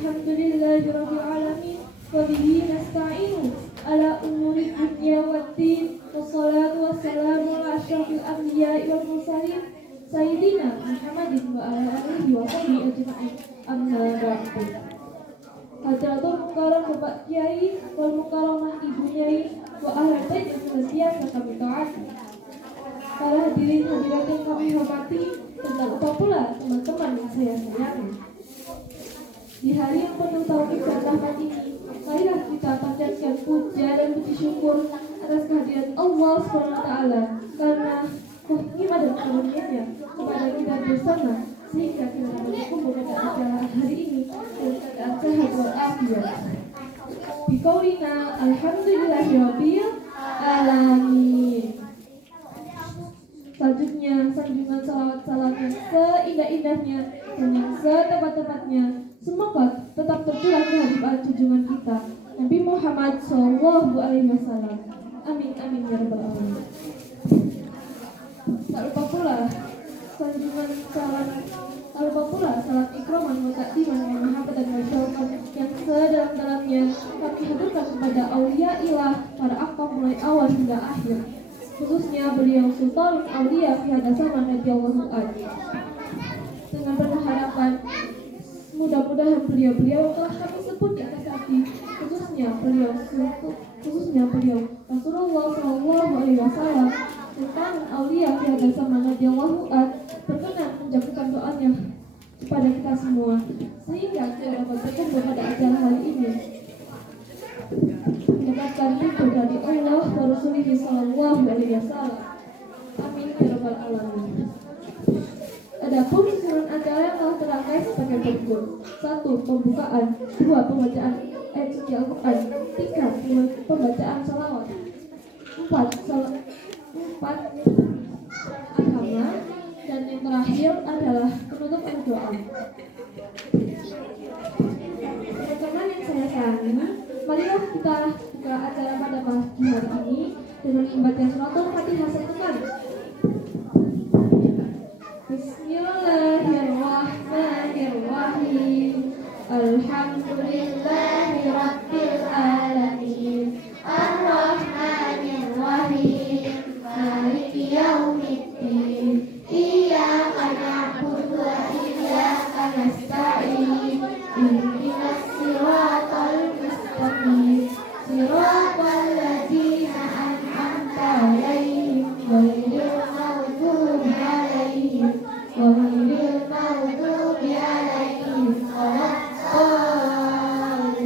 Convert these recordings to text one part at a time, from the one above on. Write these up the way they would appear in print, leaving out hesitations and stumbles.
Alhamdulillahirabbil alamin wa bihi nasta'inu ala umuri dunya waddin. Wassalatu wassalamu ala asyrafil anbiya'i wal mursalin sayyidina Muhammadin wa ala alihi wa sahbihi ajma'in. Amma ba'du. Hadratul Mukarram Bapak Kiai wal Mukarramah Ibu Nyai wa ahlul bait yang senantiasa kami taati. Para hadirin hadirat yang kami hormati, dan tak lupa pula teman-teman yang saya sayangi. Di hari yang penuh taufik dan rahmat ini, marilah kita panjatkan puja dan puji syukur atas kehadiran Allah SWT karena nikmat dan karunia-Nya kepada kita bersama sehingga kita dapat berkumpul pada acara hari ini dalam keadaan sehat walafiat. Biqaulina alhamdulillahirabbil alamin. Selanjutnya, sanjungan salawat-salam yang seindah-indahnya dan yang setepat-tepatnya semoga tetap tercurah ke hadirat junjungan kita Nabi Muhammad SAW. Amin amin ya rabbal alamin. Tak lupa pula salat ikraman wa takdiman wa mahabbatan wa syauqan yang sedalam-dalamnya kami haturkan kepada aulia ilah para aktor mulai awal hingga akhir, khususnya beliau Sultan Aulia fi hadza zaman radhiyallahu anhu. Dengan penuh harapan, mudah-mudahan beliau-beliau telah kami sebut di atas tadi, khususnya beliau Rasulullah SAW, Sultan Aulia fi hadza zaman radhiyallahu anhu, berkenan menjatuhkan doanya kepada kita semua sehingga kita dapat berkumpul pada acara hari ini mendapatkan ridho dari Allah wa Rasulih sallallahu alaihi wasallam. Amin ya rabbal alamin. Adapun susunan acara yang telah terangkai sebagai berikut: 1. Pembukaan, 2. Pembacaan ayat suci Al-Quran, 3. Pembacaan salawat, 4. Agama, dan yang terakhir adalah penutup dan doa. Teman-teman yang saya sayangi, marilah kita buka acara pada pagi hari ini dengan membaca suratul Fatihah satu kali. Bismillahirrahmanirrahim. Alhamdulillahirabbil alamin. Arrahmanirrahim. Maliki yaumiddin. Iyyaka na'budu wa iyyaka nasta'in. Ihdinas siratal mustaqim. Siratal ladzina an'amta 'alaihim ghairil maghdubi 'alaihim waladdallin.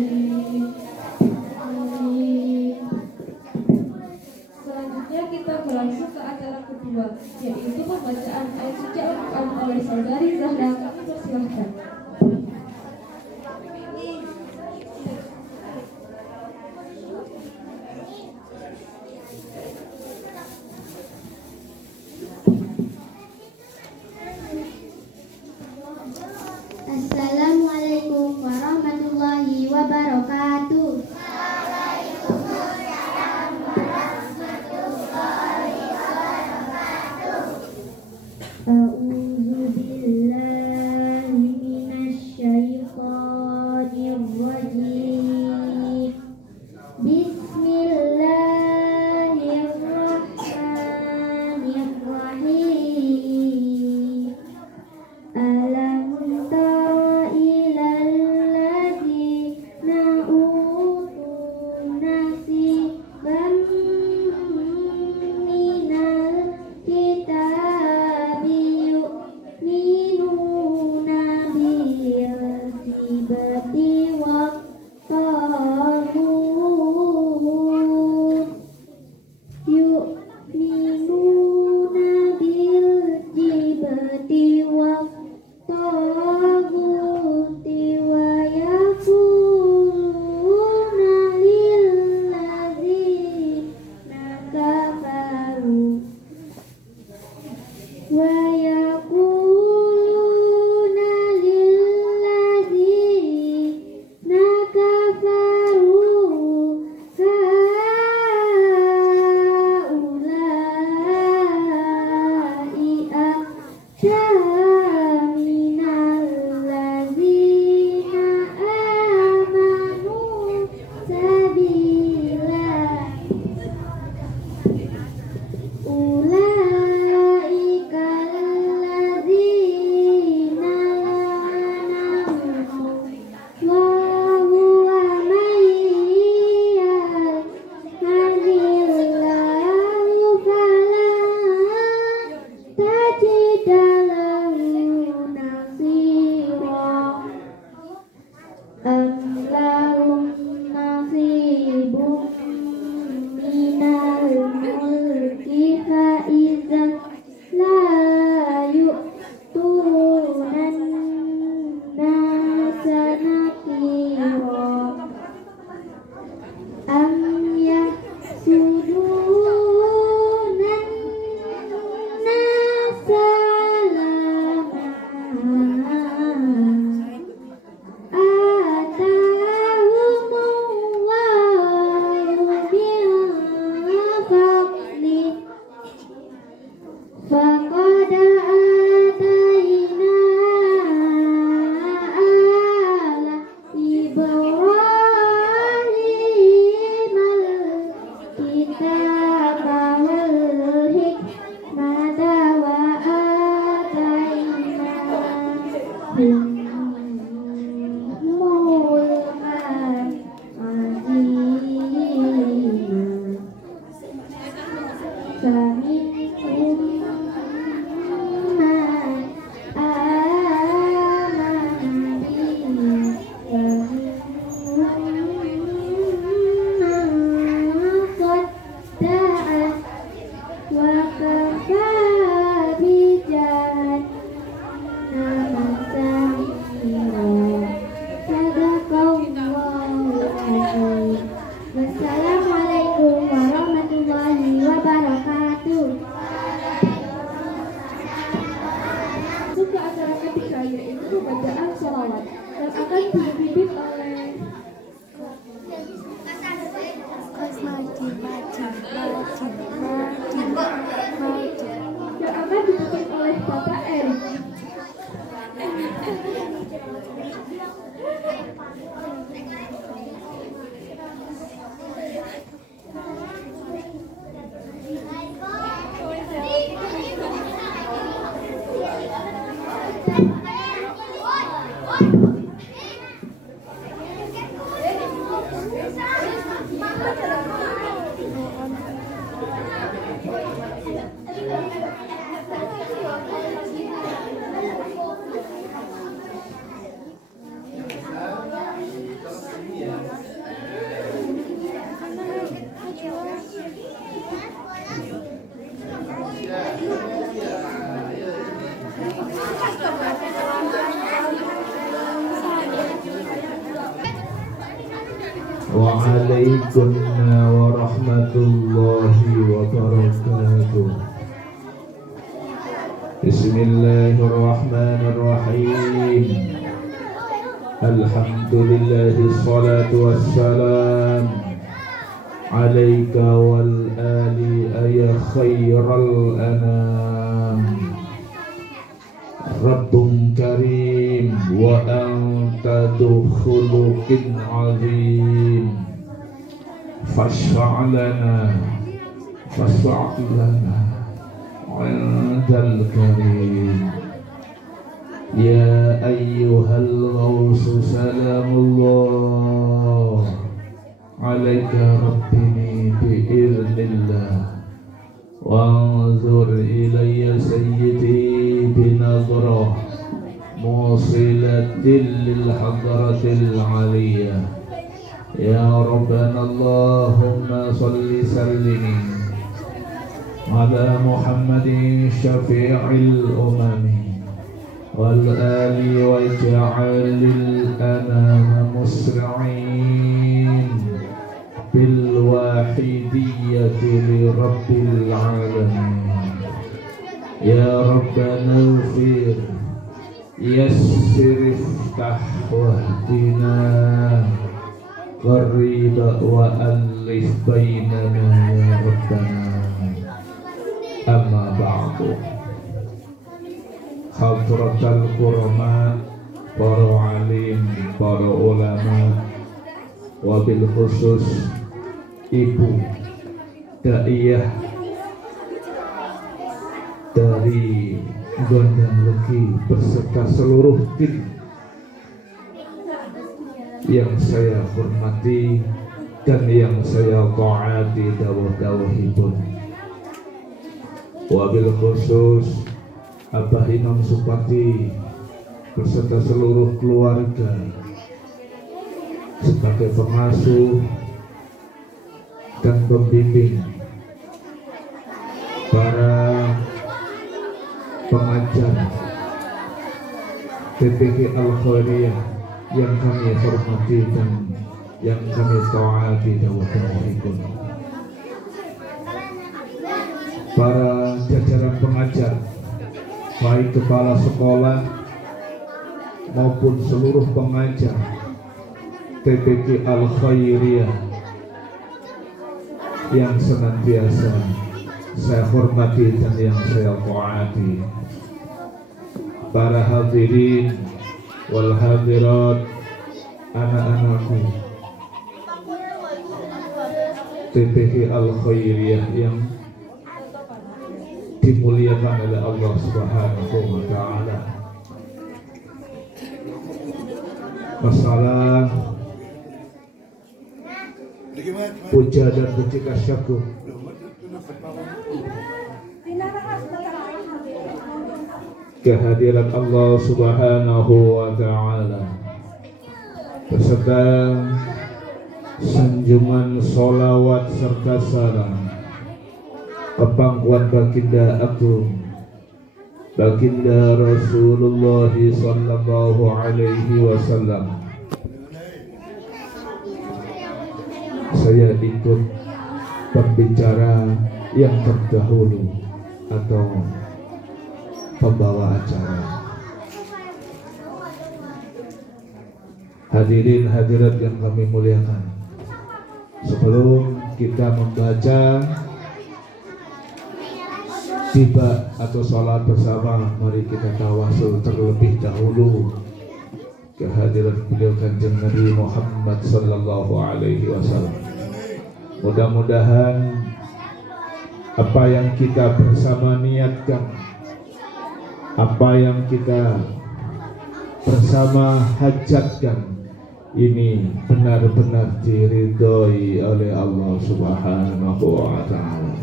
nakira am yahsudunan nasalama atahumullahu min fadli faqad atayna ala Ibrahim al-kitaba wal hikmata wa atainahum mulkan azima faminhum man amana bihi faminhum man sadda'a wa kafa bijahannama sa'ira sadaqallahul azim. Wassalamualaikum warahmatullahi wabarakatuh. Masuk ke acara ketiga, yaitu bacaan sholawat, dan akan dipimpin oleh Bapak Erik. Waalaikumsalam warahmatullahi wabarakatuh. Bismillahirrahmanirrahim. Alhamdulillahi salatu wassalam alaika wal ali ya khairal anam. Rabbun karim wa anta du khuluqin azim. Fashfa' lana indal karim. Ya ayyuhal ghawsu salamullah alaika rabbini bi'iznillah. وانظر إلي سيدي بنظرة موصلة للحضرة العلية. يا ربنا اللهم صل سلم على محمد شفيع الأمم والآل واجعل الأنام مسرعين بالواحدية لرب العالمين. يا ربنا اغفر يسر افتح واهدنا قرب وألف بيننا يا ربنا. أما بعد Hadratal Qurama, para alim, para ulama, wabil khusus ibu daiyah dari Gondang Legi beserta seluruh tim yang saya hormati dan yang saya taati dawuh-dawuhipun. Wabil khusus Abah Imam Supati beserta seluruh keluarga sebagai pengasuh dan pembimbing, para pengajar PPG Al-Khairiyah yang kami hormati dan yang kami taati dan ikut. Para jajaran pengajar, baik kepala sekolah maupun seluruh pengajar TPQ Al-Khairiyah yang senantiasa saya hormati dan yang saya taati, para hadirin wal hadirat, anak-anakku TPQ Al-Khairiyah yang dimuliakan oleh Allah Subhanahu wa Ta'ala. Masalah puja dan puji kasyaku kehadiran Allah Subhanahu wa Ta'ala beserta sanjungan solawat serta salam kepangkuan baginda agung, baginda Rasulullah sallallahu alaihi wasallam. Saya ikut pembicara yang terdahulu atau pembawa acara. Hadirin hadirat yang kami muliakan, sebelum kita membaca tiba atau sholat bersama, mari kita tawasul terlebih dahulu kehadiran beliau Kanjeng Nabi Muhammad sallallahu alaihi wasallam. Mudah-mudahan apa yang kita bersama niatkan, apa yang kita bersama hajatkan, ini benar-benar diridhoi oleh Allah Subhanahu wa Ta'ala.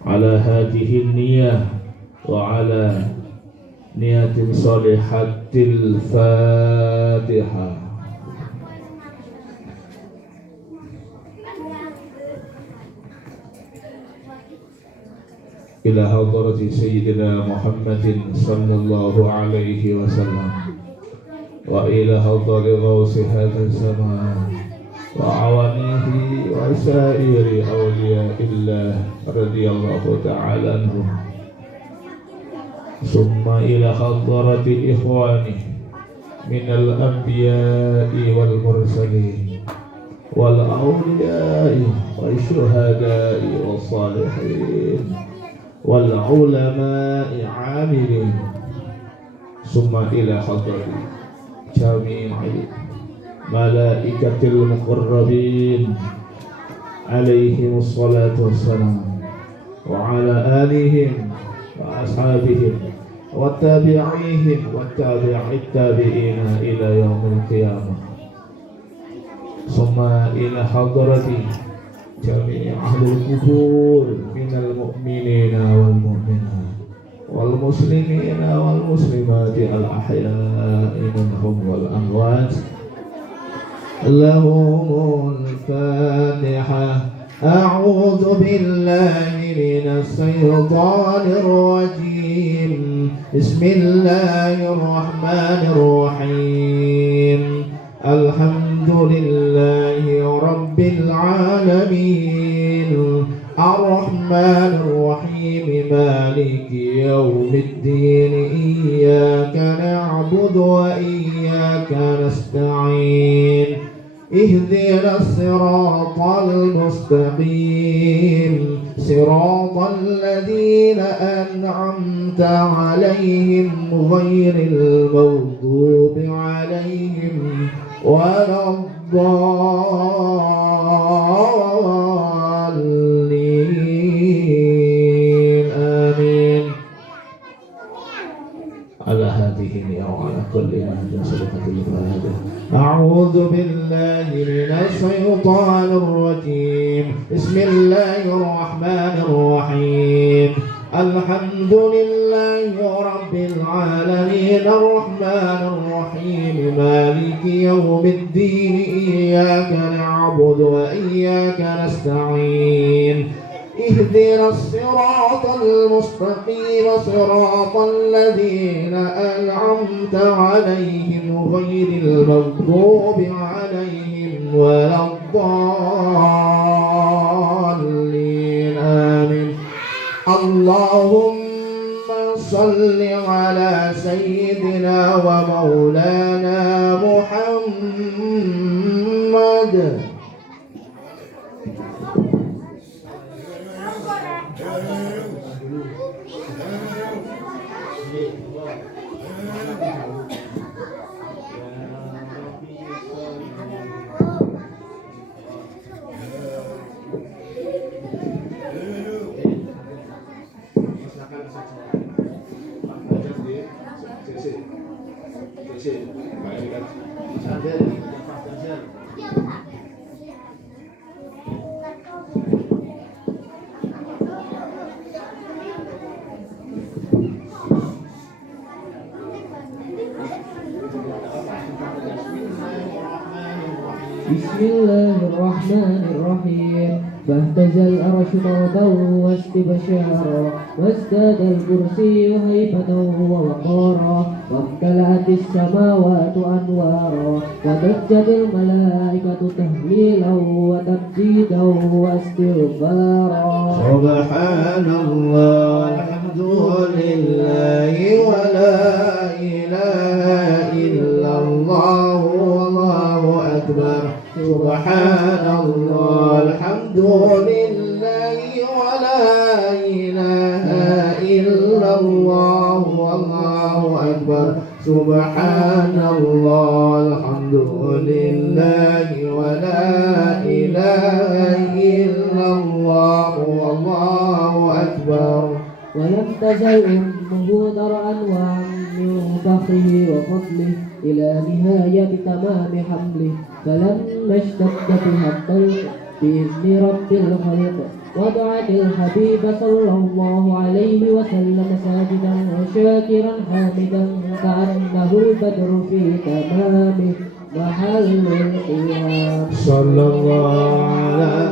Ala hadhihi niyah wa ala niyatin salihatil Fatihah. Ila hadrati Sayyidina Muhammadin sallallahu alaihi wasallam wa ila hadrati ghawsi hadha zaman wa awanihi wa sairi awliyaillah radhiyallahu ta'ala anhum, summa ila hadrati ikhwani minal anbiya'i wal mursalin wal awliya'i wa syuhada'i was salihin wal ulama'i 'amilin, summa ila hadrati jami'i malaikatil muqarrabin alaihimus salatu wassalam wa ala alihim wa ashabihim wa tabi'ihim wa tabi'it tabi'ina ila yaumil qiyamah, summa ila hadrati jami'i ahlul qubur minal mu'minina wal mu'minat wal muslimina wal muslimati al ahya'i minhum wal amwat. Lahumul Fatihah. A'udzu billahi minas syaitonir rajim. Bismillahirrahmanirrahim. Alhamdulillahi rabbil alamin. Ar-Rahmanir Rahim. Maliki yaumiddin. Iyyaka na'budu wa iyyaka nasta'in. اهدنا الصراط المستقيم صراط الذين أنعمت عليهم غير المغضوب عليهم ولا الضالين آمين. على هذه وعلى كل ما صدقت الفاتحة. أعوذ بالله من الشيطان الرجيم. بسم الله الرحمن الرحيم. الحمد لله رب العالمين الرحمن الرحيم مالك يوم الدين. إياك نعبد وإياك نستعين. اهدنا الصراط المستقيم صراط الذين أنعمت عليهم غير المغضوب عليهم ولا الضالين آمين. اللهم صل على سيدنا ومولانا محمد. Bismillahirrahmanirrahim. Fahtazal arsyu mawdan wastibsyara wasdada al-kursi haibatan wa waqara wamtala'atis samawati anwara wa tajjatil malaikatu tahlilan wa tabjidan wa istighfara. Subhanallah alhamdulillahi wa la ilaha illallah wallahu akbar. Subhanallah alhamdulillahi wa la ilaha illallah wallahu akbar. Subhanallah alhamdulillahi wa la ilaha illallah wallahu akbar. ولم تزل أمه درعا وعن فخره وفضله إلى نهاية تمام حمله فلما اشتد بها الطلق بإذن رب الخلق وضعت الحبيب صلى الله عليه وسلم ساجدا وشاكرا حامدا كأنه البدر في تمامه محل القيام. صلى الله على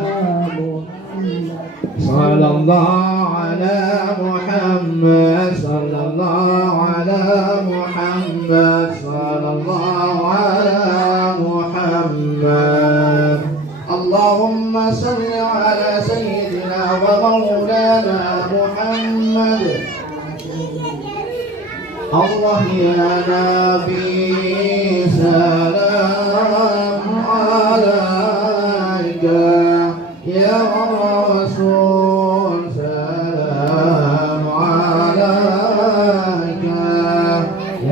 محمد صلى الله على محمد صلى الله على محمد. اللهم صل على سيدنا ومولانا محمد. الله يا نبي سلام عليك يا رسول سلام عليك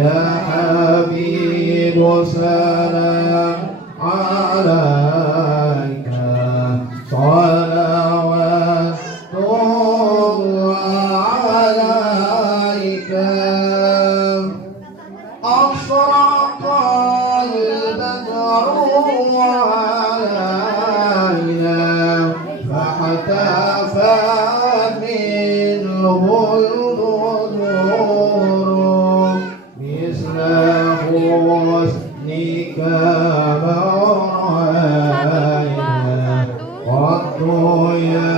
يا حبيب سلام عليك صلوات الله عليك. أشرق البدر علينا فاحتفت منه البدور مثل حسنك ما رأينا قط يا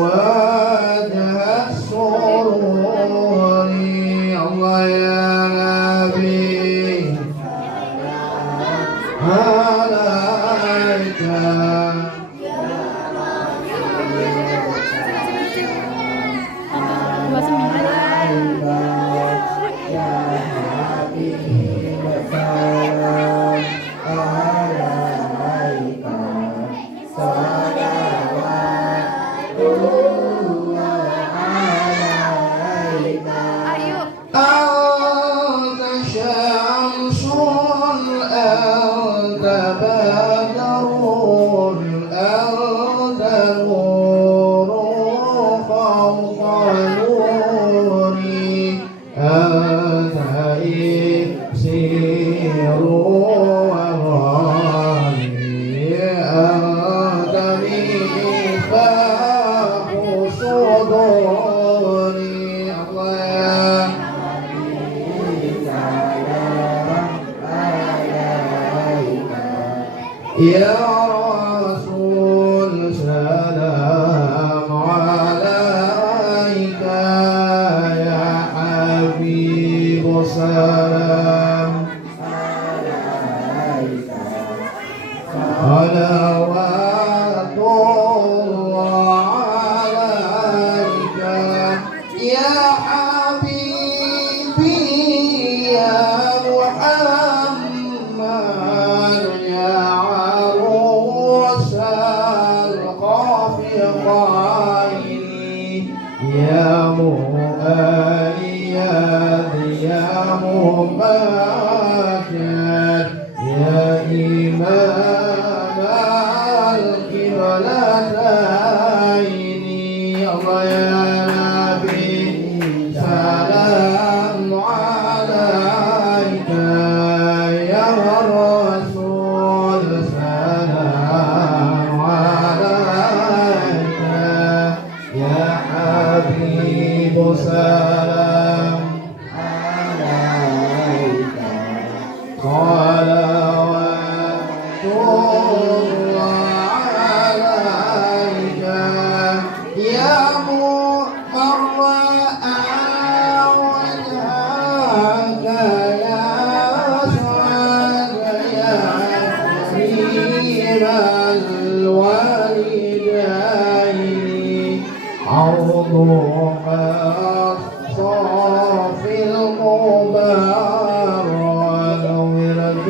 وجه السرور. الله يا نبي عليك أنت شمس أنت بدر أنت نور فوق نوري أنت إكسير وغالي أنت مفتاح صدوري. الله يا رسول سلام عليك صلوات الله عليك يا حبيبي يا محمد يا عروس الخافقين يا مؤيد يا ممجد يا إمام القبلتين الله يا نبي سلام عليك يا رسول سلام عليك يا حبيب سلام عليك صلوات الله عليك يا مؤمر وجهك يا سعد يا كريم الوالدين عوضك الصافي المبارك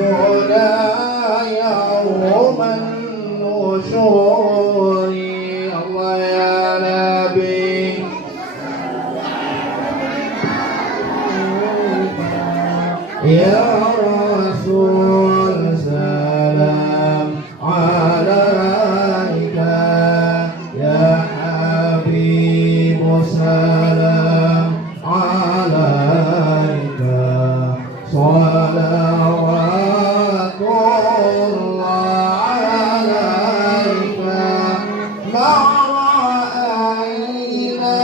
ورجلا يوم النشور الله يا نبي يا رسول سلام عليك يا حبيب سلام عليك صلوات الله عليك مع رأينا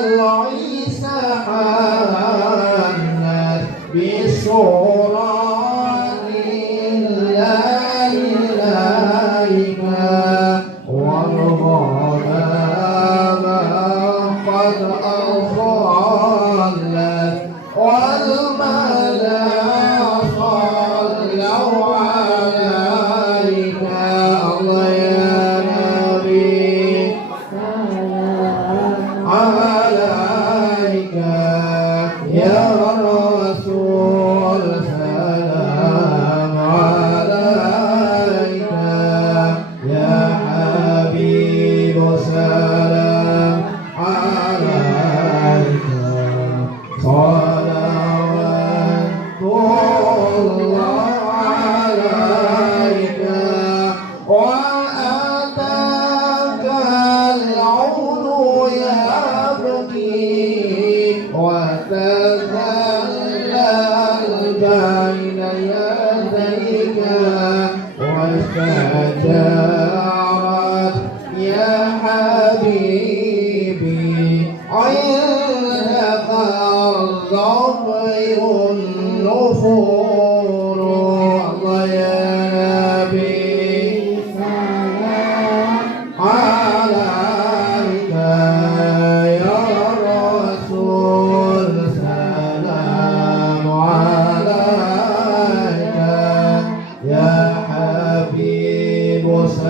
العيسى حنت بصورة الله إليك والغنم قد أضلت والملا صلوا عليك الله يا نبي عليك يا رسول سلام عليك يا حبيب سلام عليك صلوات الله عليك وأتاك العود يبكي وتذلل بين يديك واستجارت يا حبيبي عندك الربي النفور الله يا نبي عليك يا رسول سلام عليك يا حبيب سلام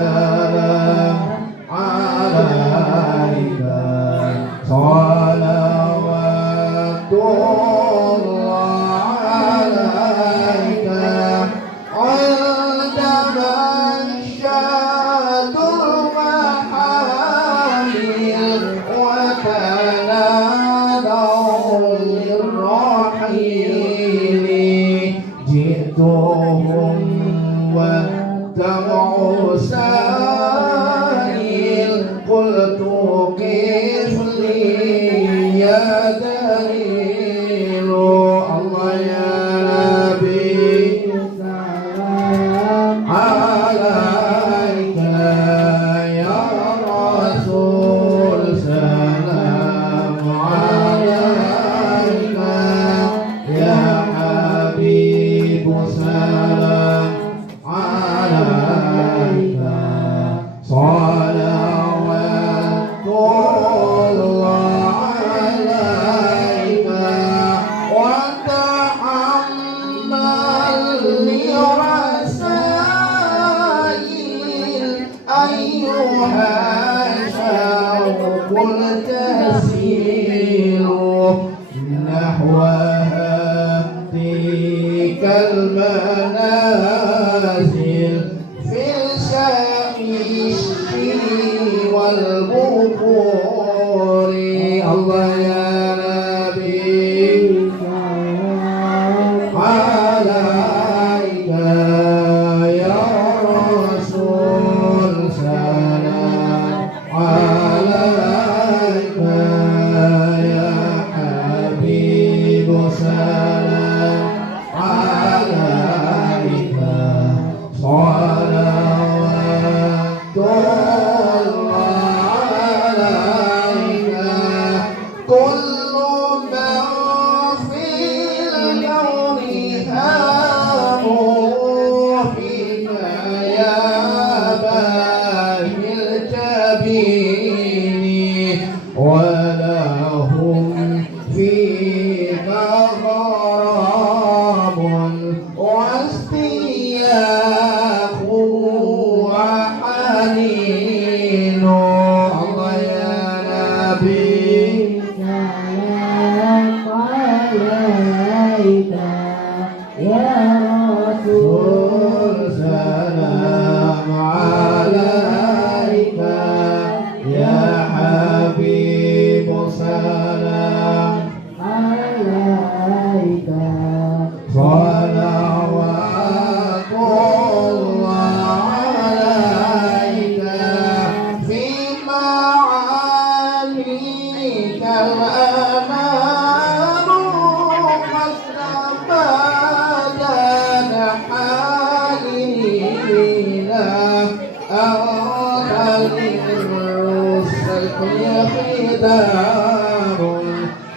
يا ختام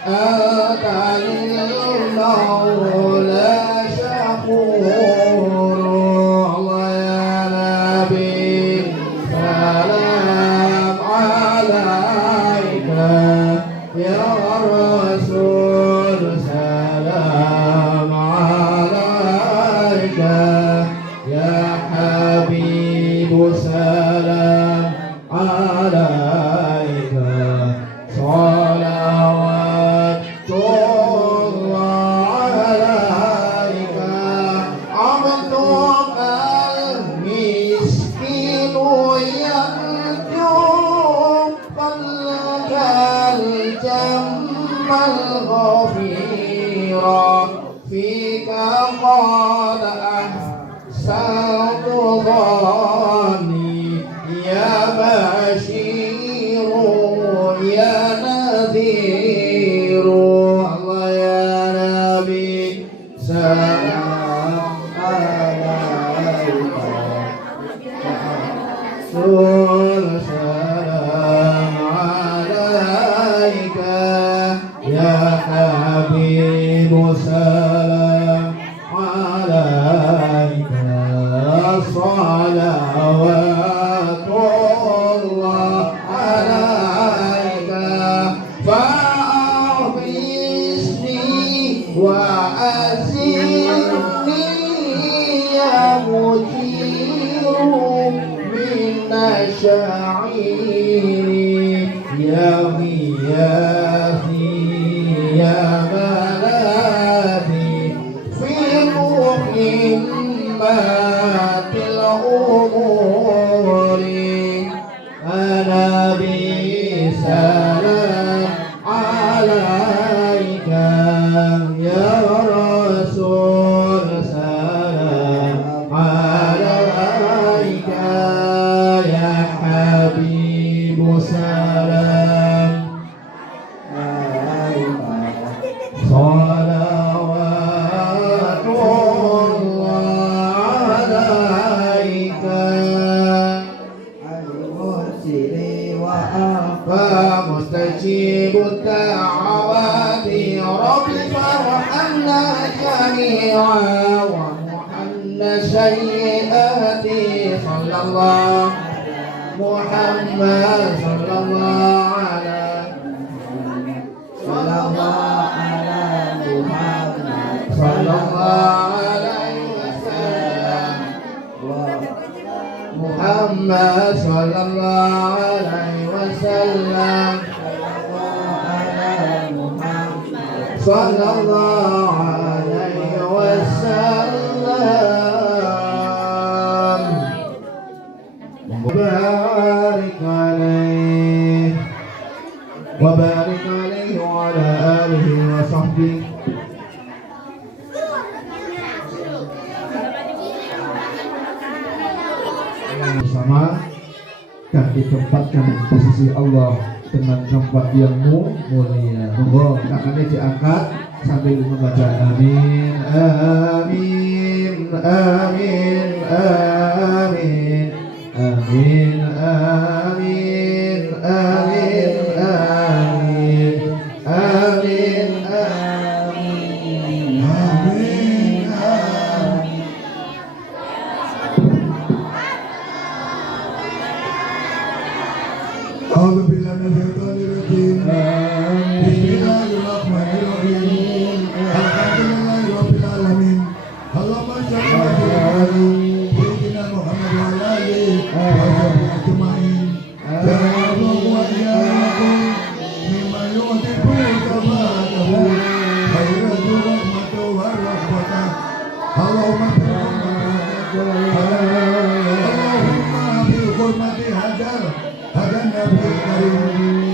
أنت للمولى شكور الله يا نبي سلام عليك يا رسول سلام عليك يا حبيب سلام عليك صلوات الله عليك عبدك المسكين يرجو قلبك الجم الغفير فيك قد أحسنت ظني يا بشير يا نذير الله يا نبي سلام عليك رسول سلام عليك يا حبيب سلام عليك صلوات الله عليك فأغثني وأزلني يا مجير من الشعير يا غياثي يا ملاذي في مهمات الأمور أنا بسلام عليك يا رسول سلام عليك يا حبيب سلام عليك صلوات الله عليك المرسل ومستجيب الدعوات رب فارحمنا جميعا ومحن سيئات صلى الله محمد صلى الله على صلى الله على محمد صلى الله عليه وسلم محمد صلى الله عليه وسلم صلى الله عليه وسلم وبارك عليه وبارك عليه وعلى آله وصحبه bersama dan ditempatkan di sisi Allah dengan tempat yang mulia. Monggo tangannya diangkat sambil membaca amin amin amin amin amin amin amin amin amin amin amin amin. أعوذ بالله من الشيطان الرجيم بسم الله الرحمن الرحيم الحمد لله رب العالمين اللهم صل على سيدنا محمد وعلى آله وصحبه أجمعين جعلنا الله وإياكم ممن يؤتي ثمرته خير الرحمة والرحمة اللهم في حرمة هذا النبي الكريم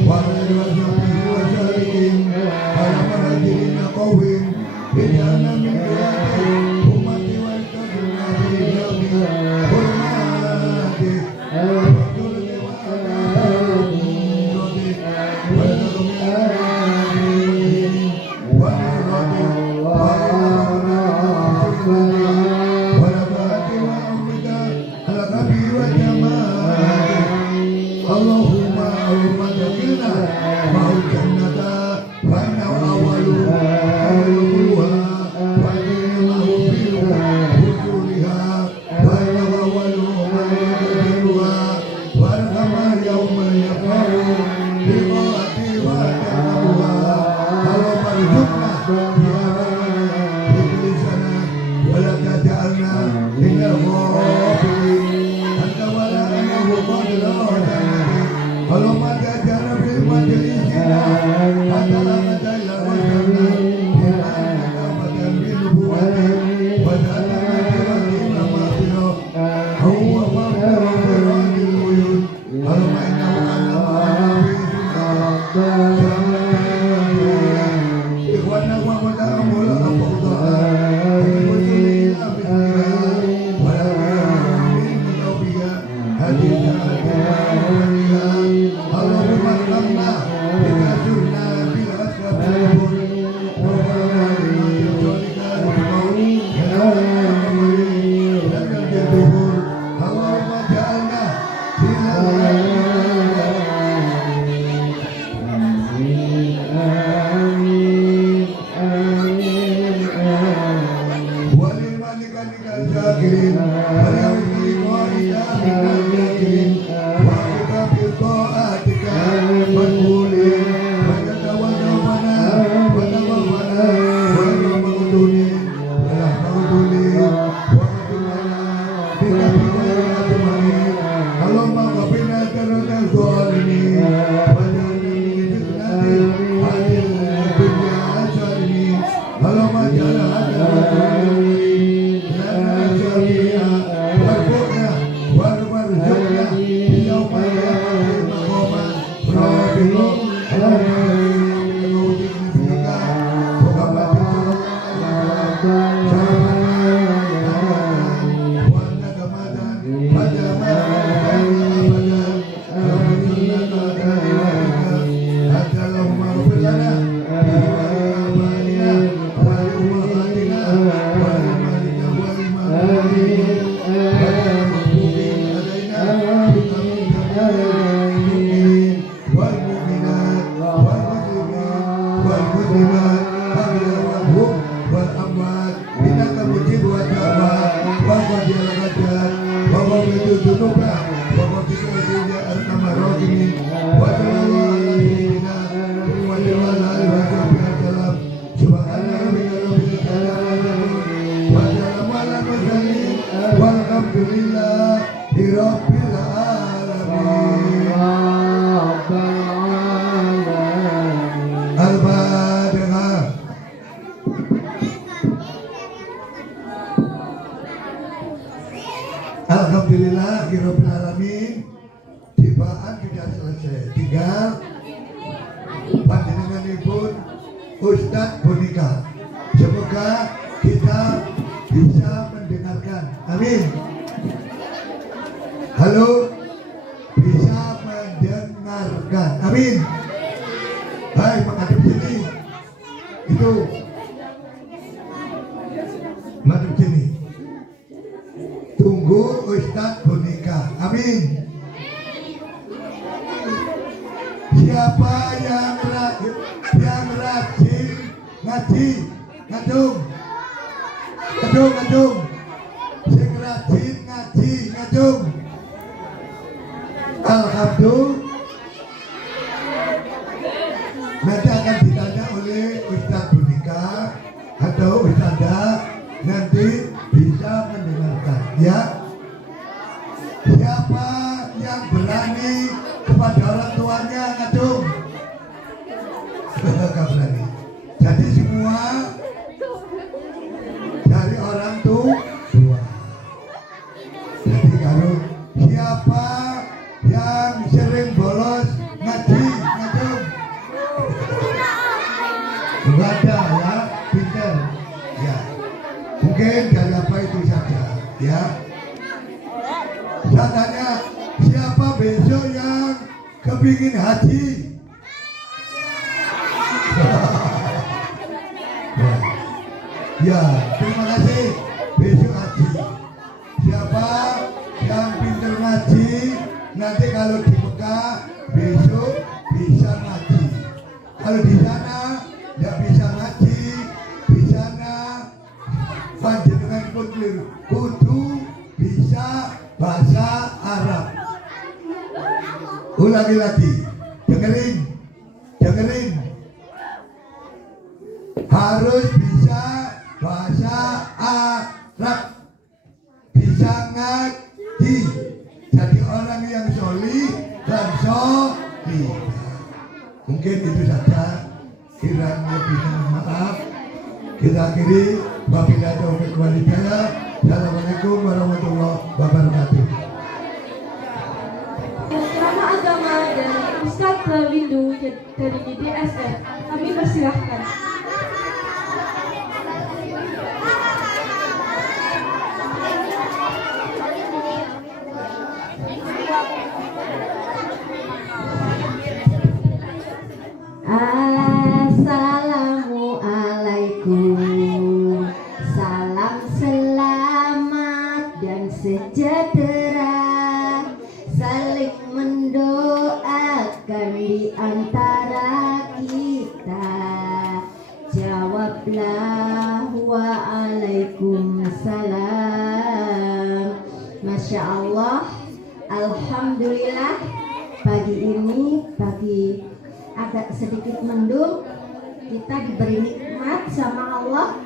Allahumma qina syarral zalimin wa jannibna Allahumma jalla Alhamdulillahirrabbilalamin. Tibaan sudah selesai. Tinggal panjenenganipun Ustadz Bonika. Semoga kita bisa mendengarkan. Amin. Halo, bisa mendengarkan. Amin. Baik, menghadap sini. Itu menghadap sini. Tunggu Ustadz Bonika. Amin. Siapa yang rajin ngaji, ngadung. Sing rajin ngaji, ngadung. Alhamdulillah. Nanti akan ditanya oleh Ustadz Bonika atau Ustadzah, nanti bisa mendengarkan, ya. Siapa yang berani kepada orang tuanya ngadung? Gak berani. Jadi semua dari orang tua. Jadi kalau siapa yang sering bolos ngaji, ngadung? Enggak ada, ya, pinter. Ya, mungkin dari apa itu saja, ya. Saya tanya, siapa besok yang kepingin haji? Ya, terima kasih. Besok haji. Siapa yang pinter ngaji, nanti kalau di Mekah besok bisa ngaji. Kalau di sana nggak bisa ngaji, di sana panjenengan pun kudu bisa bahasa Arab. Ulangi lagi, dengerin. Harus bisa bahasa Arab, bisa ngaji, jadi orang yang solih dan solih. Mungkin itu saja, kiranya lebih maaf. Kita akhiri, wabillahi taufiq wal hidayah. Assalamualaikum warahmatullahi wabarakatuh. Ceramah agama dari Ustadz Windu dari GDSR. Kami persilahkan. Assalamualaikum. Salam selamat dan sejahtera, saling mendoakan di antara kita. Jawablah waalaikumsalam. Masya Allah, alhamdulillah. Pagi ini pagi agak sedikit mendung, kita diberi nikmat sama Allah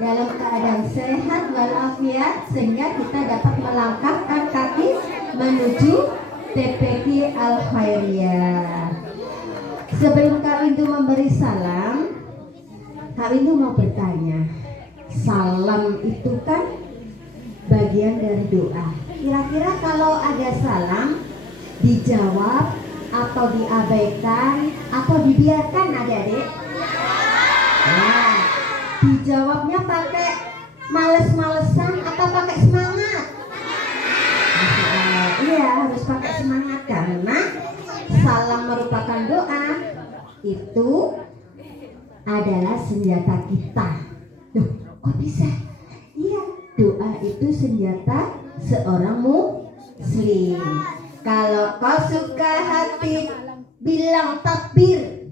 dalam keadaan sehat walafiat sehingga kita dapat melangkahkan kaki menuju TPQ Al Khairiyah. Sebelum Kak Windu memberi salam, Kak Windu mau bertanya, salam itu kan bagian dari doa. Kira-kira kalau ada salam dijawab atau diabaikan atau dibiarkan adik-adik? Nah, dijawabnya pakai males-malesan atau pakai semangat? Iya, harus pakai semangat karena salam merupakan doa. Itu adalah senjata kita. Loh, kok bisa? Iya, doa itu senjata seorang muslim. Kalau kau suka hati, bilang takbir.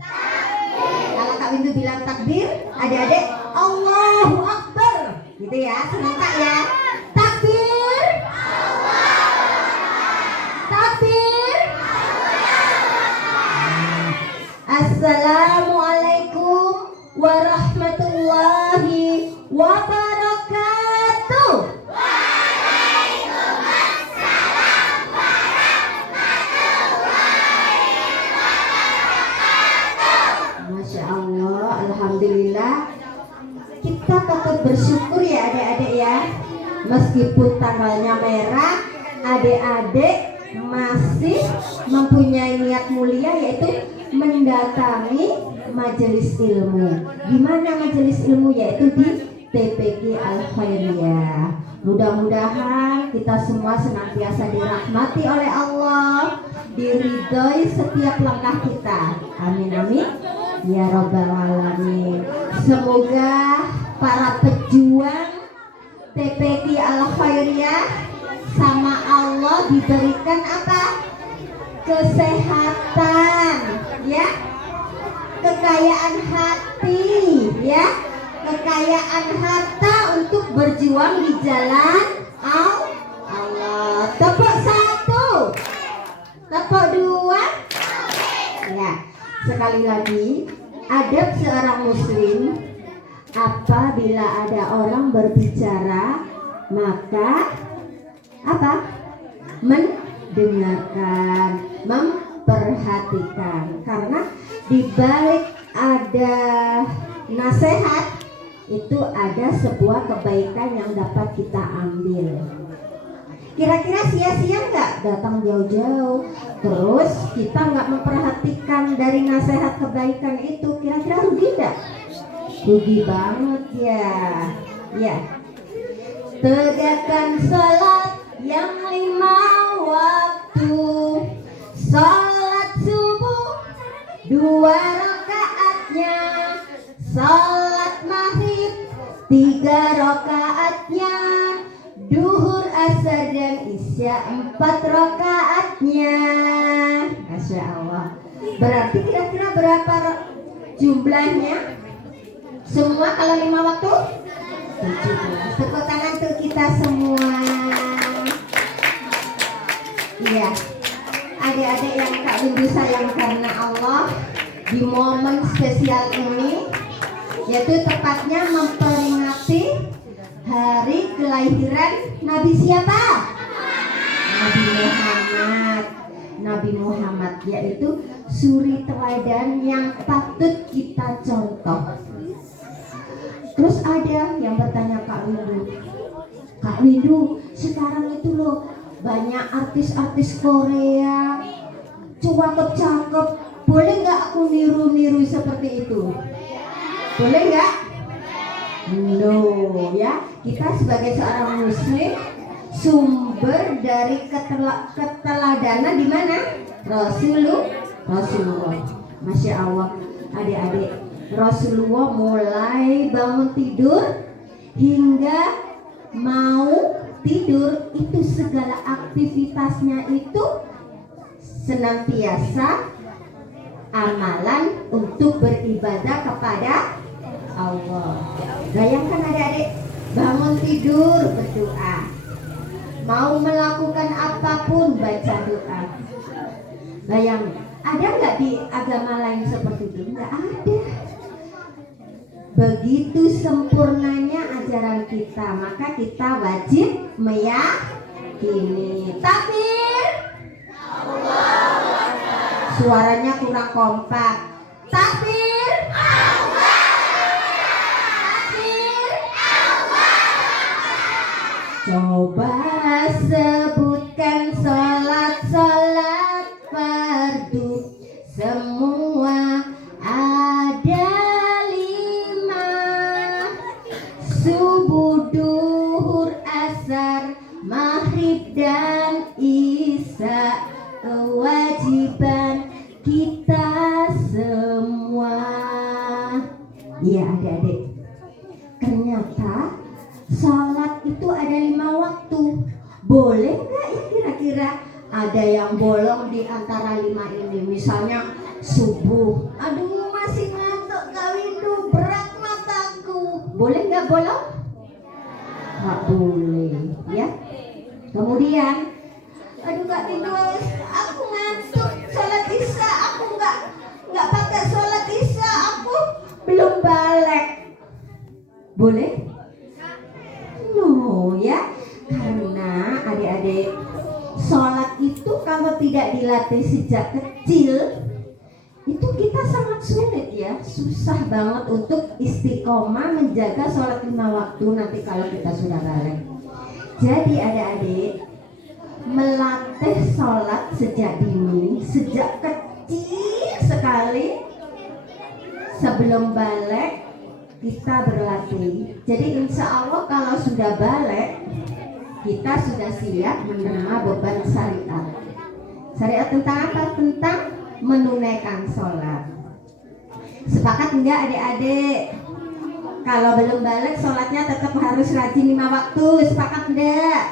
Kalau Kak Windu bilang takbir, adik-adik Allahu Akbar, gitu ya, serentak ya. Takbir, takbir. Assalamualaikum warahmatullahi wabarakatuh. Masya Allah, alhamdulillah. Kita patut bersyukur ya adik-adik ya. Meskipun tanggalnya merah, adik-adik masih mempunyai niat mulia yaitu mendatangi majelis ilmu. Di mana majelis ilmu? Yaitu di TPQ Al Khairiyah. Mudah-mudahan kita semua senantiasa dirahmati oleh Allah, diridhoi setiap langkah kita. Amin amin ya rabbal alamin. Semoga para pejuang TPQ Al Khairiyah sama Allah diberikan apa? Kesehatan, ya, kekayaan hati, ya, kekayaan harta untuk berjuang di jalan Allah. Tepuk satu, tepuk dua. Ya, sekali lagi, adab seorang muslim, apabila ada orang berbicara, maka apa? Mendengarkan, memperhatikan, karena di balik ada nasihat itu ada sebuah kebaikan yang dapat kita ambil. Kira-kira sia-sia nggak datang jauh-jauh, terus kita nggak memperhatikan dari nasihat kebaikan itu? Kira-kira rugi nggak? Rugi banget ya. Ya, tegakkan salat yang 5 waktu, salat subuh 2 rakaatnya, salat maghrib 3 rakaatnya, duhur, asar dan isya 4 rakaatnya. Masya Allah. Berarti kira-kira berapa jumlahnya? Semua kalau 5 waktu? 17. Tepuk tangan untuk kita semua. Iya, adik-adik yang Kak Windu sayang karena Allah, di momen spesial ini, yaitu tepatnya memperingati hari kelahiran Nabi siapa? Nabi Muhammad. Nabi Muhammad, yaitu suri teladan yang patut kita contoh. Terus ada yang bertanya Kak Windu, sekarang itu loh banyak artis-artis Korea cakep-cakep, boleh nggak aku niru-niru seperti itu? Boleh nggak? No, ya. Kita sebagai seorang muslim, sumber dari keteladanan di mana? Rasulullah. Masya Allah, adik-adik, Rasulullah mulai bangun tidur hingga mau tidur itu segala aktivitasnya itu senantiasa amalan untuk beribadah kepada Allah. Bayangkan adik-adik, bangun tidur berdoa, mau melakukan apapun baca doa. Bayangkan, ada nggak di agama lain seperti itu? Nggak ada. begitu sempurnanya ajaran kita, maka kita wajib meyakini. Takbir. Suaranya kurang kompak. Takbir. Takbir. Coba sebutkan sholat fardu. Semua ada 5. Subuh, duhur, asar, maghrib dan isya, kewajiban kita semua. Ya adik-adik, ternyata sholat itu ada 5 waktu. Boleh nggak ya kira-kira ada yang bolong di antara 5 ini? Misalnya subuh, aduh masih ngantuk kawindu, berat mataku. Boleh nggak bolong? Nggak boleh ya. Kemudian aduh Kak Windu, aku ngantuk sholat isya, aku nggak pakai sholat isya, aku belum balik. Boleh? No ya, karena adik-adik, sholat itu kalau tidak dilatih sejak kecil, itu kita sangat sulit ya, susah banget untuk istiqomah menjaga sholat 5 waktu nanti kalau kita sudah balik. Jadi adik-adik, melatih sholat sejak dini, sejak kecil sekali, sebelum balik kita berlatih. Jadi insya Allah kalau sudah balik, kita sudah siap menerima beban syariat. Syariat tentang apa? Tentang menunaikan sholat. Sepakat enggak adik-adik? Kalau belum balik sholatnya tetap harus rajin 5 waktu. Sepakat enggak?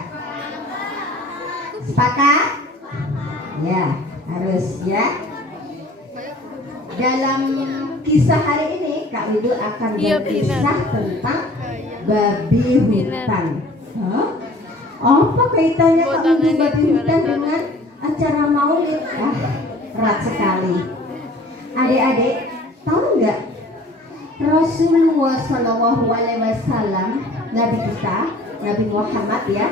Sepakat? Ya, harus ya. Dalam kisah hari ini Kak Widu akan berkisah tentang babi hutan. Hah? Apa kaitannya Kak Widu babi hutan dengan acara maulid? Erat sekali. Adik-adik, tahu nggak? Rasulullah SAW, Nabi kita, Nabi Muhammad ya,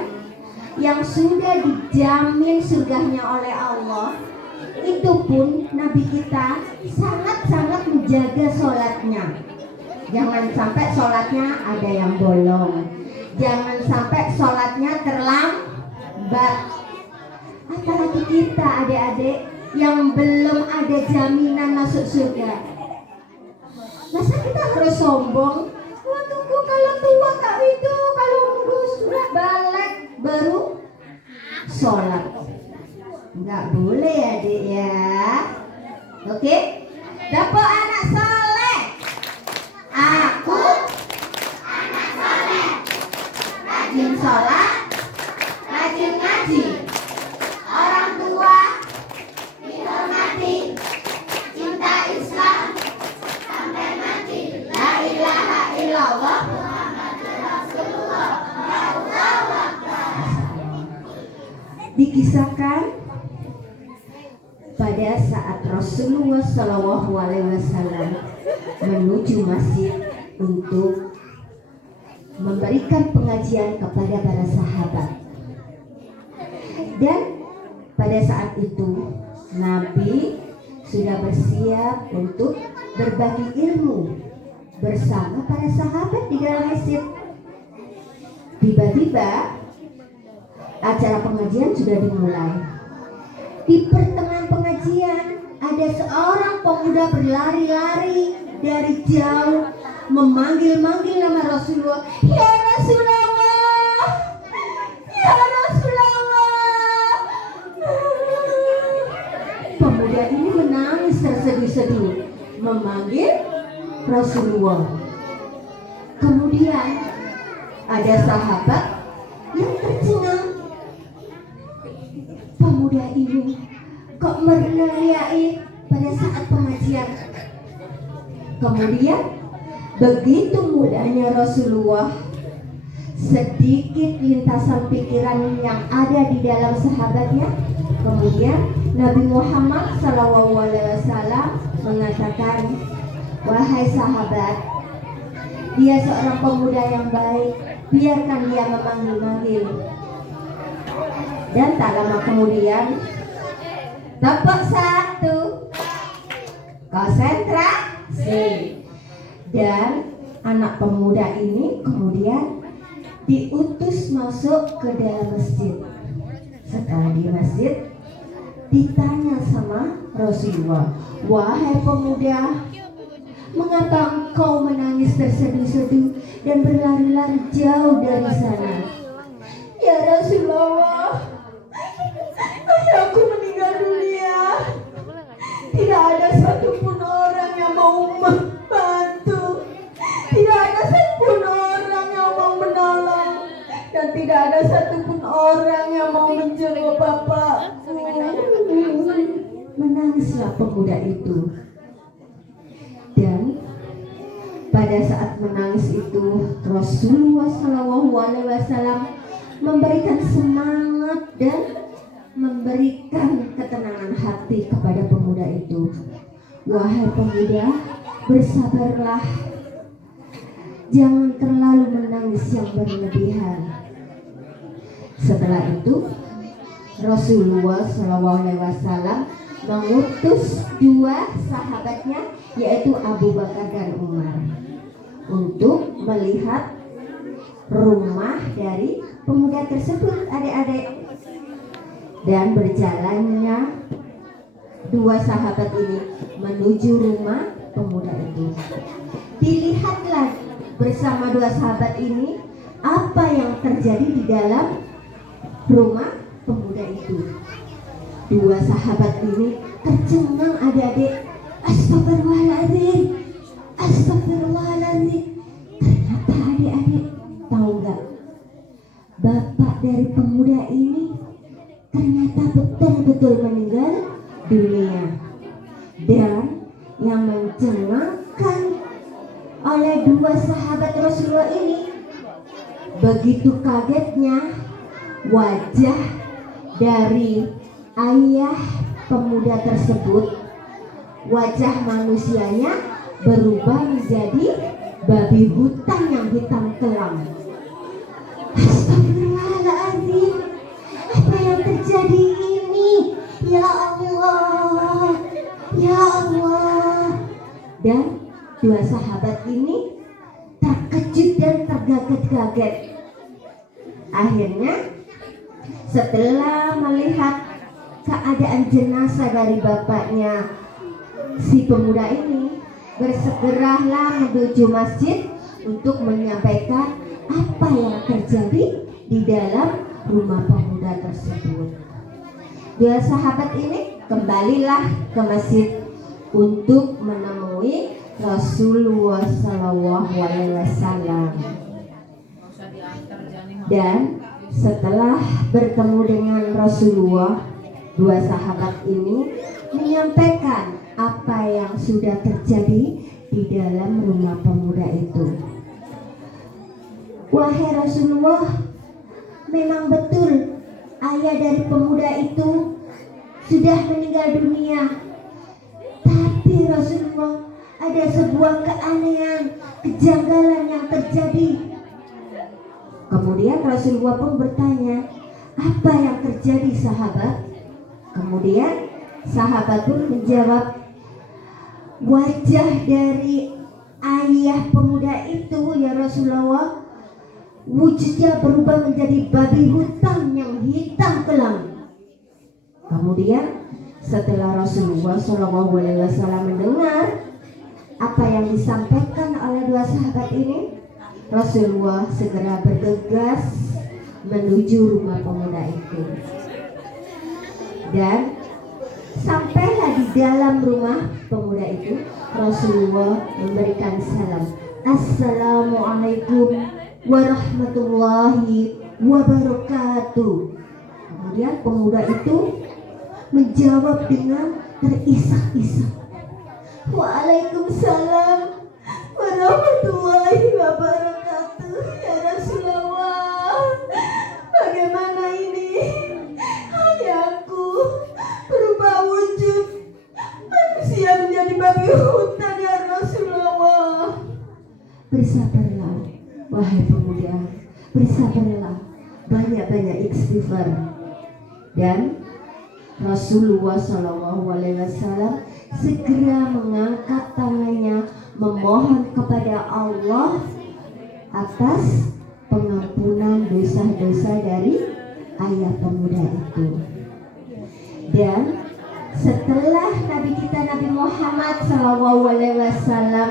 yang sudah dijamin surganya oleh Allah, itu pun Nabi kita sangat-sangat menjaga sholatnya. Jangan sampai sholatnya ada yang bolong, jangan sampai sholatnya terlambat. Apalagi kita adik-adik yang belum ada jaminan masuk surga. Masa kita harus sombong? Wah, tunggu kalau tua Kak Widu, kalau nunggu sudah balik baru sholat. Enggak boleh adik ya. Oke? Dapur anak soleh. Aku anak soleh, rajin sholat, rajin ngaji. Orang tua dihormati, cinta Islam sampai mati. La ilaha illallah Muhammadur Rasulullah. Allahu Akbar. Dikisahkan pada saat Rasulullah SAW menuju masjid untuk memberikan pengajian kepada para sahabat. Dan pada saat itu Nabi sudah bersiap untuk berbagi ilmu bersama para sahabat di dalam masjid. Tiba-tiba acara pengajian sudah dimulai. Di pertengahan pengajian ada seorang pemuda berlari-lari dari jauh memanggil-manggil nama Rasulullah. Ya Rasulullah, ya Rasulullah. Pemuda ini menangis terseduh-seduh memanggil Rasulullah. Kemudian ada sahabat yang tercengang. Pemuda ini kok meneriaki pada saat pengajian. Kemudian begitu mudahnya Rasulullah, sedikit lintasan pikiran yang ada di dalam sahabatnya. Kemudian Nabi Muhammad SAW mengatakan, wahai sahabat, Dia seorang pemuda yang baik. Biarkan dia memanggil-manggil. Dan tak lama kemudian, tepuk satu, konsentrasi. Dan anak pemuda ini kemudian diutus masuk ke dalam masjid. Setelah di masjid, ditanya sama Rasulullah, "Wahai pemuda, mengapa engkau menangis terseduh-seduh dan berlari-lari jauh dari sana?" "Ya Rasulullah, ayahku meninggal dunia. Tidak ada satupun orang yang mau membantu. Tidak ada satupun orang yang mau menolong. Dan tidak ada satupun orang yang mau menjenguk bapakku." Menangislah pemuda itu. Dan pada saat menangis itu, Rasulullah SAW memberikan semangat dan memberikan ketenangan hati kepada pemuda itu. "Wahai pemuda, bersabarlah. Jangan terlalu menangis yang berlebihan." Setelah itu, Rasulullah SAW mengutus dua sahabatnya, yaitu Abu Bakar dan Umar, untuk melihat rumah dari pemuda tersebut, adik-adik. Dan berjalannya dua sahabat ini menuju rumah pemuda itu. Dilihatlah bersama dua sahabat ini apa yang terjadi di dalam rumah pemuda itu. Dua sahabat ini tercengang, adik-adik. Astagfirullahaladzim, astagfirullahaladzim. Ternyata adik-adik tahu nggak, bapak dari pemuda ini ternyata betul-betul meninggal dunia. Dan yang mencengangkan oleh dua sahabat Rasulullah ini, begitu kagetnya wajah dari ayah pemuda tersebut, wajah manusianya berubah menjadi babi hutan yang hitam kelam. Astagfirullahaladzim, apa yang terjadi ini? Ya Allah, ya Allah. Dan dua sahabat ini terkejut dan terkaget-kaget. Akhirnya setelah melihat keadaan jenazah dari bapaknya si pemuda ini, bersegeralah menuju masjid untuk menyampaikan apa yang terjadi di dalam rumah pemuda tersebut. Dua sahabat ini kembalilah ke masjid untuk menemui Rasulullah SAW. Dan setelah bertemu dengan Rasulullah, dua sahabat ini menyampaikan apa yang sudah terjadi di dalam rumah pemuda itu. "Wahai Rasulullah, memang betul ayah dari pemuda itu sudah meninggal dunia. Tapi Rasulullah, ada sebuah keanehan, kejanggalan yang terjadi." Kemudian Rasulullah pun bertanya, "Apa yang terjadi, sahabat?" Kemudian sahabat pun menjawab, "Wajah dari ayah pemuda itu, ya Rasulullah, wujudnya berubah menjadi babi hutan yang hitam kelam." Kemudian setelah Rasulullah SAW mendengar apa yang disampaikan oleh dua sahabat ini, Rasulullah segera bergegas menuju rumah pemuda itu. Dan sampailah di dalam rumah pemuda itu, Rasulullah memberikan salam, "Assalamualaikum warahmatullahi wabarakatuh." Kemudian pemuda itu menjawab dengan terisak-isak, "Waalaikumsalam warahmatullahi wabarakatuh. Ya Rasulullah, bagaimana ini? Ayahku berubah wujud manusia menjadi babi hutan, ya Rasulullah." "Bersabar Dan Rasulullah SAW segera mengangkat tangannya memohon kepada Allah atas pengampunan dosa-dosa dari ayah pemuda itu. Dan setelah Nabi kita Nabi Muhammad SAW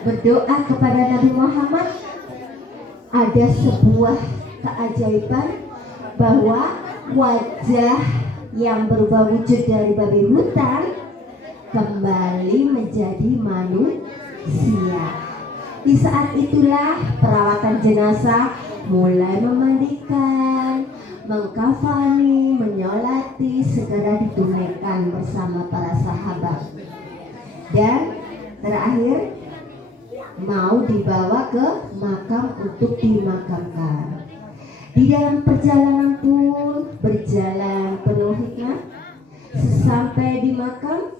berdoa kepada Nabi Muhammad, ada sebuah keajaiban bahwa wajah yang berubah wujud dari babi hutan kembali menjadi manusia. Di saat itulah perawatan jenazah mulai memandikan, mengkafani, menyolati segera ditunaikan bersama para sahabat. Dan terakhir mau dibawa ke makam untuk dimakamkan. Di dalam perjalanan pun berjalan penuh hikmah. Sesampai di makam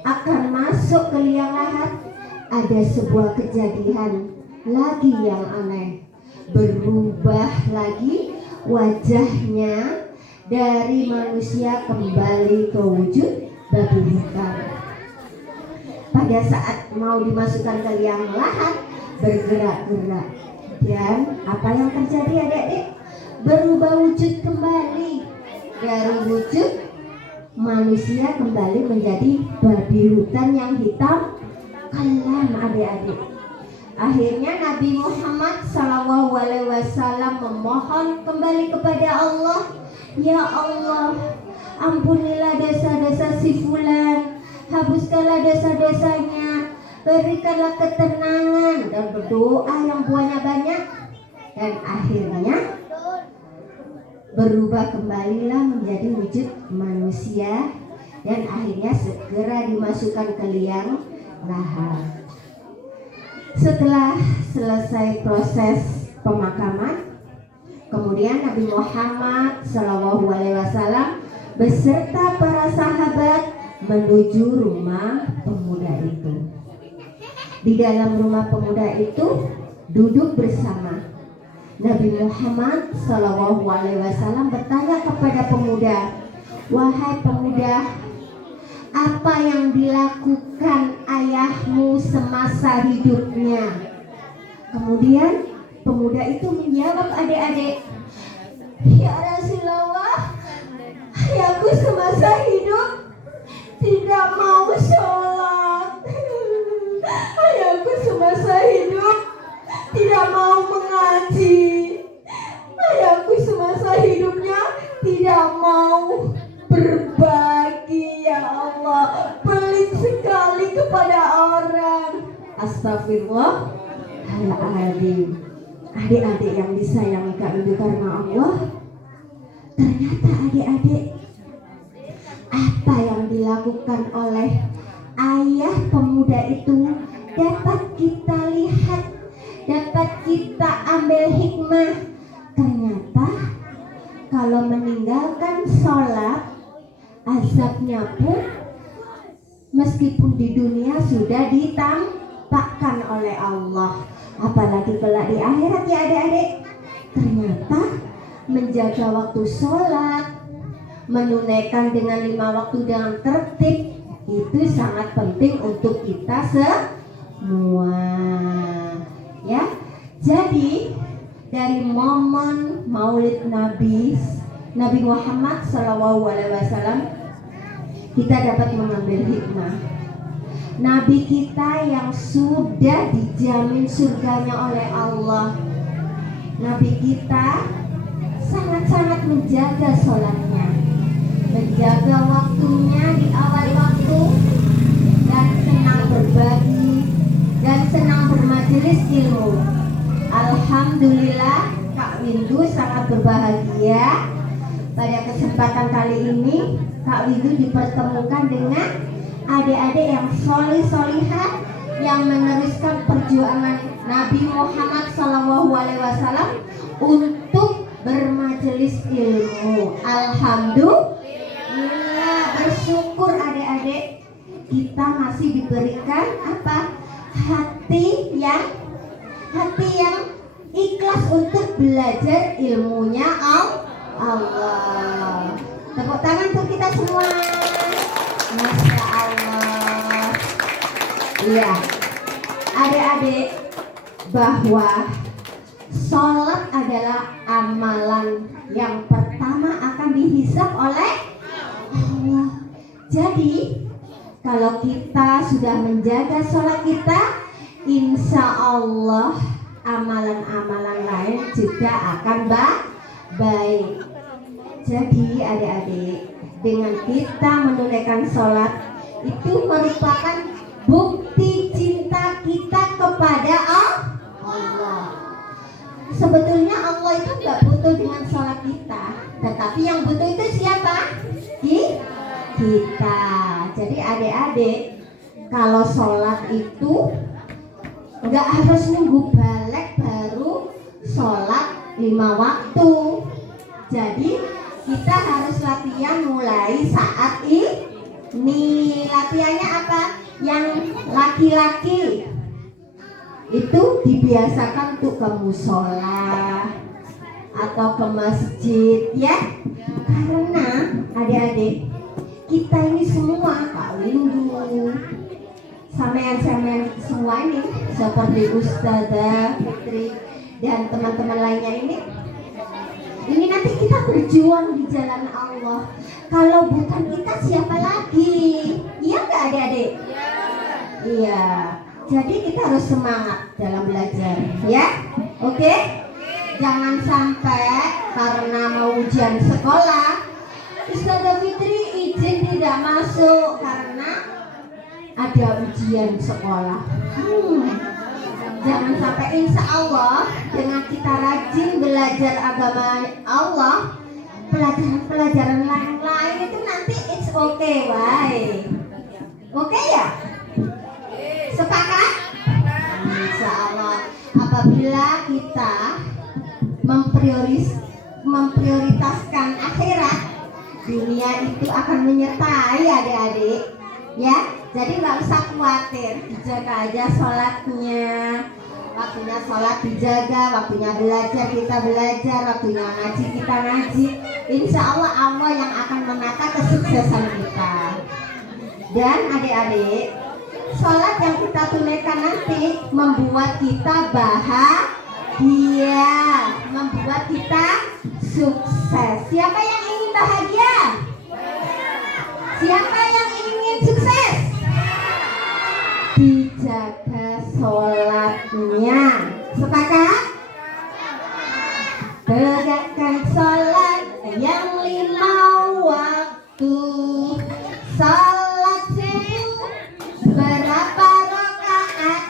akan masuk ke liang lahat, ada sebuah kejadian lagi yang aneh. Berubah lagi wajahnya dari manusia kembali ke wujud babi hutan. Pada saat mau dimasukkan ke liang lahat, bergerak-gerak. Dan apa yang terjadi adik-adik? Berubah wujud kembali. Dari wujud manusia kembali menjadi babi hutan yang hitam kelam adik-adik. Akhirnya Nabi Muhammad SAW memohon kembali kepada Allah, ya Allah, ampunilah dosa-dosa si fulan, hapuskanlah dosa-dosanya, berikanlah ketenangan, dan berdoa yang banyak-banyak. Dan akhirnya berubah kembalilah menjadi wujud manusia, dan akhirnya segera dimasukkan ke liang lahat. Setelah selesai proses pemakaman, kemudian Nabi Muhammad SAW beserta para sahabat menuju rumah pemuda itu. Di dalam rumah pemuda itu duduk bersama. Nabi Muhammad SAW bertanya kepada pemuda, wahai pemuda, apa yang dilakukan ayahmu semasa hidupnya? Kemudian pemuda itu menjawab adik-adik, ya Rasulullah, ayahku semasa hidup tidak mau sholat. Ayahku semasa hidup tidak mau mengaji. Ayahku semasa hidupnya tidak mau berbagi, ya Allah, pelit sekali kepada orang. Astagfirullahaladzim. Adik-adik yang disayangi Kak Windu karena Allah, ternyata adik-adik, apa yang dilakukan oleh ayah pemuda itu dapat kita lihat, dapat kita ambil hikmah. Ternyata kalau meninggalkan sholat, azabnya pun meskipun di dunia sudah ditampakkan oleh Allah, apalagi kelak di akhirat ya adik-adik. Ternyata menjaga waktu sholat, menunaikan dengan 5 waktu dengan tertib, itu sangat penting untuk kita semua, ya. Jadi dari momen Maulid Nabi Muhammad SAW, kita dapat mengambil hikmah. Nabi kita yang sudah dijamin surganya oleh Allah, Nabi kita sangat-sangat menjaga sholatnya, menjaga waktunya di awal waktu, dan senang berbagi, dan senang bermajelis ilmu. Alhamdulillah, Kak Windu sangat berbahagia pada kesempatan kali ini. Kak Windu dipertemukan dengan adik-adik yang solih-solihah, yang meneruskan perjuangan Nabi Muhammad SAW untuk bermajelis ilmu. Alhamdulillah, bersyukur adik-adik, kita masih diberikan apa? Hati yang ikhlas untuk belajar ilmunya Allah. Tepuk tangan untuk kita semua. Masya Allah. Iya, adik-adik, bahwa sholat adalah amalan yang pertama akan dihisab oleh Allah. Jadi kalau kita sudah menjaga sholat kita, insya Allah amalan-amalan lain juga akan baik. Jadi adik-adik, dengan kita menunaikan sholat itu merupakan bukti cinta kita kepada Allah. Sebetulnya Allah itu nggak butuh dengan sholat kita, tetapi yang butuh itu siapa? Kita. Jadi adik-adik, kalau sholat itu nggak harus nunggu balik baru sholat 5 waktu. Jadi kita harus latihan mulai saat ini. Latihannya apa? Yang laki-laki itu dibiasakan untuk ke musola atau ke masjid, ya. Karena adik-adik, kita ini semua Kak Windu, sampean semua ini seperti Ustazah Fitri dan teman-teman lainnya ini nanti kita berjuang di jalan Allah. Kalau bukan kita siapa lagi? Iya nggak adik-adik? Iya. Jadi kita harus semangat dalam belajar, ya. Oke? Jangan sampai karena mau ujian sekolah, Ustazah Fitri izin tidak masuk karena ada ujian sekolah. Jangan sampai, insya Allah dengan kita rajin belajar agama Allah, pelajaran lain itu nanti it's okay, why? Oke ya? Sepakat? Insya Allah apabila kita memprioritaskan akhirat, dunia itu akan menyertai adik-adik, ya. Jadi nggak usah khawatir, dijaga aja sholatnya, waktunya sholat dijaga, waktunya belajar kita belajar, waktunya ngaji kita ngaji. Insya Allah Allah yang akan menata kesuksesan kita. Dan adik-adik, sholat yang kita tunaikan nanti membuat kita bahagia, membuat kita sukses. Siapa yang ingin bahagia? Siapa yang ingin sukses? Dijaga sholatnya. Sepakat? Tegakkan sholat yang 5 waktu. Sholat subuh berapa rakaat?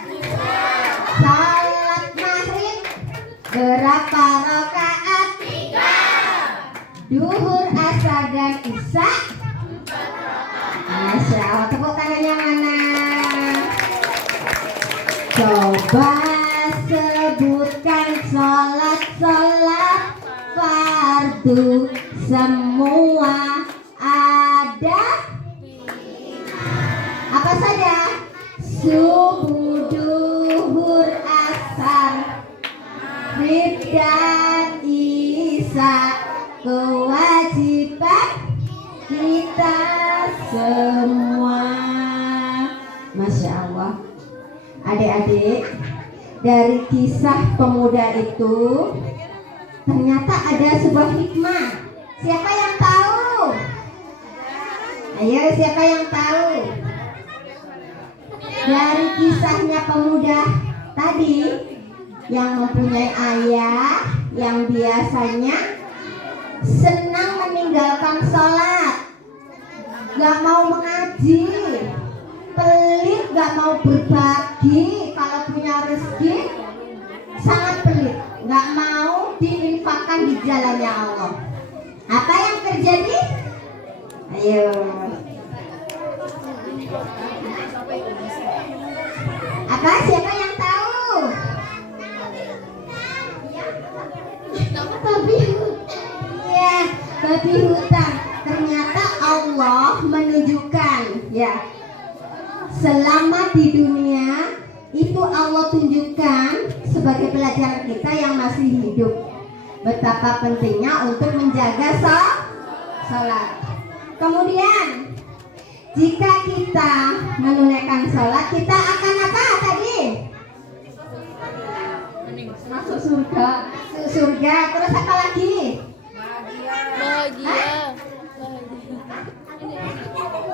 Sholat maghrib berapa rakaat? 3. Duhur, asar dan isya. Masya Allah, tepuk tangannya mana? Coba sebutkan sholat fardu semua ada apa saja? Subuh, duhur, asar, maghrib dan isya, kewajiban kita semua. Masya Allah. Adik-adik, dari kisah pemuda itu ternyata ada sebuah hikmah. Siapa yang tahu? Ayo, siapa yang tahu? Dari kisahnya pemuda tadi yang mempunyai ayah yang biasanya senang meninggalkan sholat, gak mau mengaji, pelit, gak mau berbagi, kalau punya rezeki sangat pelit, gak mau diinfakkan di jalannya Allah. Apa yang terjadi? Ayo. Apa? Siapa yang tahu? Babi hutan. Iya, babi hutan. Ternyata Allah menunjukkan, ya, selama di dunia itu Allah tunjukkan sebagai pelajaran kita yang masih hidup betapa pentingnya untuk menjaga sholat. Kemudian jika kita menunaikan sholat, kita akan apa tadi? Masuk surga. Masuk surga. Terus apa lagi? Bahagia.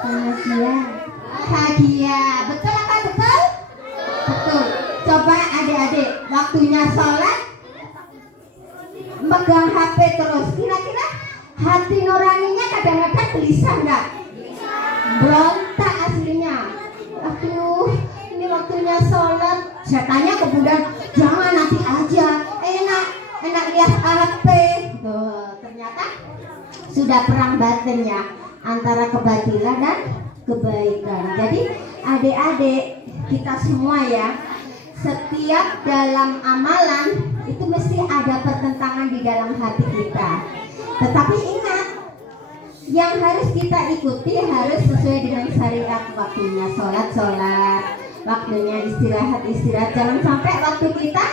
Bahagia. Bahagia. Betul apa betul? Betul. Coba adik-adik, waktunya sholat megang HP terus. Kira-kira hati nuraninya kadang-kadang gelisah nggak? Berontak aslinya. Aduh, ini waktunya sholat. Saya tanya ke bunda, jangan nanti aja. Enak lihat HP. Tuh, ternyata sudah perang batinnya antara kebatilan dan kebaikan. Jadi adik-adik kita semua ya, setiap dalam amalan itu mesti ada pertentangan di dalam hati kita. Tetapi ingat, yang harus kita ikuti harus sesuai dengan syariat. Waktunya sholat, waktunya istirahat. Jangan sampai waktu kita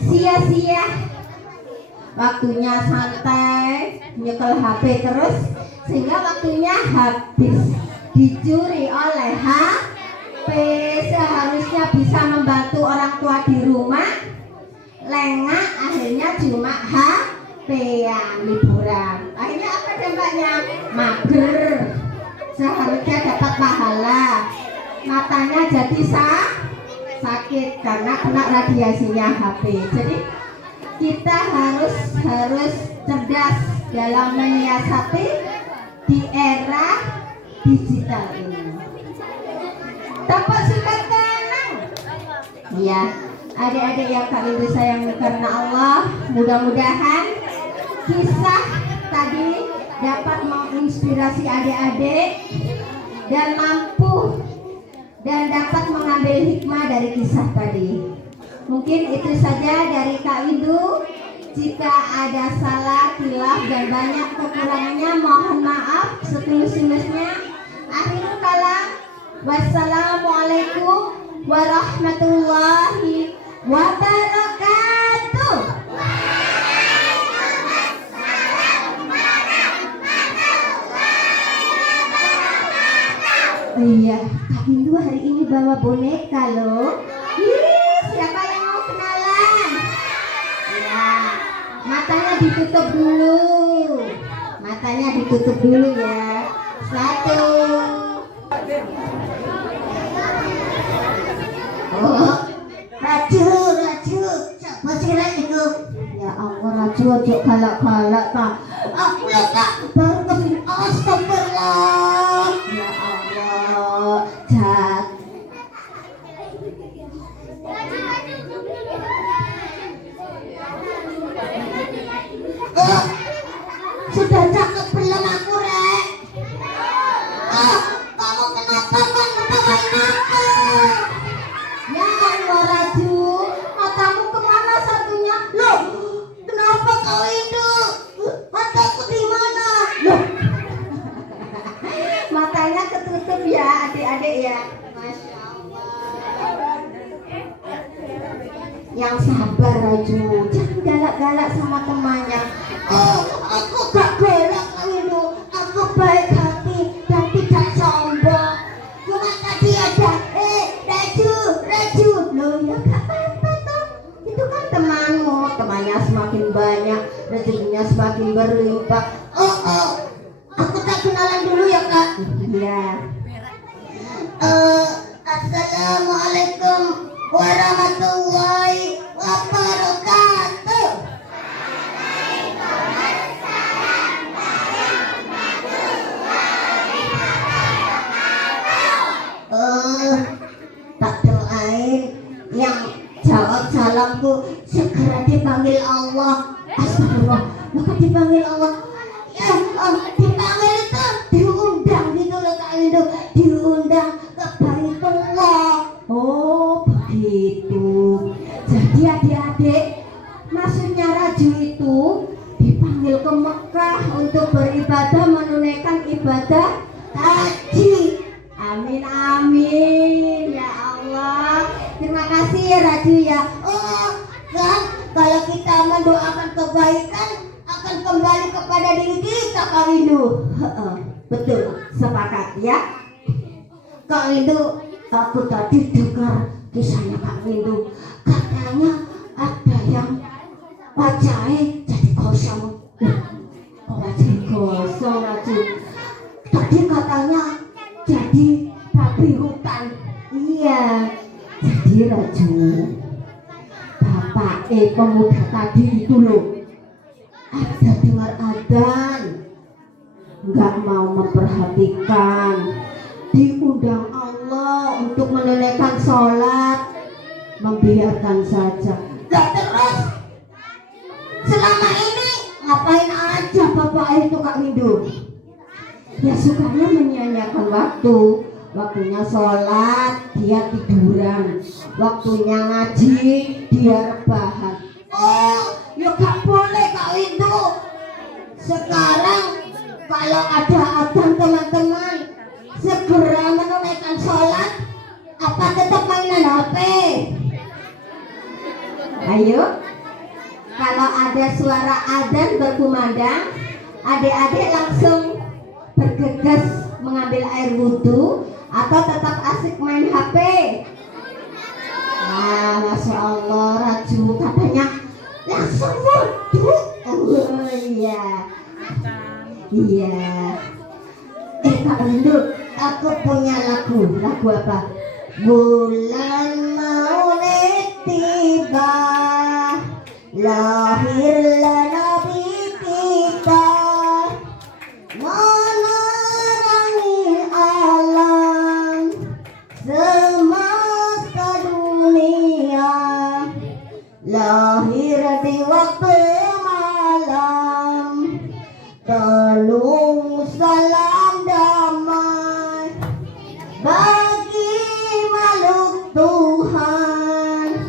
sia-sia. Waktunya santai, nyekel HP terus, sehingga waktunya habis dicuri oleh HP. Seharusnya bisa membantu orang tua di rumah, lengah akhirnya cuma HP yang liburan. Akhirnya apa dampaknya? Mager. Seharusnya dapat pahala, matanya jadi sakit karena kena radiasinya HP. Jadi kita harus cerdas dalam menyiasati di era digital ini. Dapat sifat tenang. Iya, adik-adik yang Kak Windu sayang karena Allah, mudah-mudahan kisah tadi dapat menginspirasi adik-adik dan mampu dan dapat mengambil hikmah dari kisah tadi. Mungkin itu saja dari Kak Windu. Jika ada salah, khilaf dan banyak kekurangannya, mohon maaf setulus-tulusnya. Akhirul kalam, wassalamualaikum warahmatullahi wabarakatuh. Iya, Kak Windu hari ini bawa boneka loh. Siapa yang mau kenalan? Ya, matanya ditutup dulu. Ya. 1. Oh, Raju. Siapa sih Raju? Ya Allah, Raju ojo galak-galak tak. Aku ya Kak, baru kesini. Astagfirullah. Ya Allah, jahat. Sudah cakep belum aku, Rek? Kamu kenapa kan ngetawain aku? Ya Allah, Raju, matamu kemana satunya? Loh, kenapa kau itu? Mataku di mana? Loh, matanya ketutup ya adik-adik ya. Masya Allah. Yang sabar Raju, jangan galak-galak sama temannya. Oh, aku gak galak Windu, aku baik hati dan tidak sombong. Cuma tadi ada, Raju, loh ya gak apa-apa toh. Itu kan temannya semakin banyak, rezekinya semakin berlimpah. Oh, aku tak kenalan dulu ya Kak. Iya. Assalamualaikum warahmatullahi wabarakatuh. Tak doain yang jawab salamku segera dipanggil Allah. Astagfirullah, maka dipanggil Allah. Ya, dipanggil itu diundang gitu loh Kak Windu, diundang ke Baitullah. Oh begitu. Jadi adik-adik, maksudnya Raju itu dipanggil ke Mekah untuk beribadah, menunaikan ibadah haji. Amin ya Allah. Terima kasih ya Raju ya. Oh kan, kalau kita mendoakan kebaikan akan kembali kepada diri kita Kak Windu. Betul, sepakat ya. Kak Windu, aku tadi dengar kisahnya Kak Windu. Katanya ada yang wajahnya jadi kosong. Kok wajahnya kosong Raju? Tadi katanya jadi babi hutan. Iya, jadi Raju, bapak pemuda tadi itu loh, ada dengar adzan, nggak mau memperhatikan, diundang Allah untuk menunaikan sholat, membiarkan saja. Lah terus selama ini ngapain aja bapak itu Kak Windu? Ya sukanya menyanyiakan waktu. Waktunya sholat dia tiduran, waktunya ngaji dia rebahan. Oh, ya gak boleh Kak Windu. Sekarang kalau ada adzan teman-teman, segera menunaikan sholat, apa tetap mainan HP? Ayo, kalau ada suara adzan berkumandang, adik-adik langsung bergegas mengambil air wudhu atau tetap asik main HP? Nah, Masya Allah Raju katanya langsung wudhu. Oh iya, iya. Kak Windu, aku punya lagu apa? Bulan Maulid tiba, lahirlah Nabi kita, menerangi alam semesta dunia, lahir di waktu malam, penuh salam damai bagi makhluk Tuhan,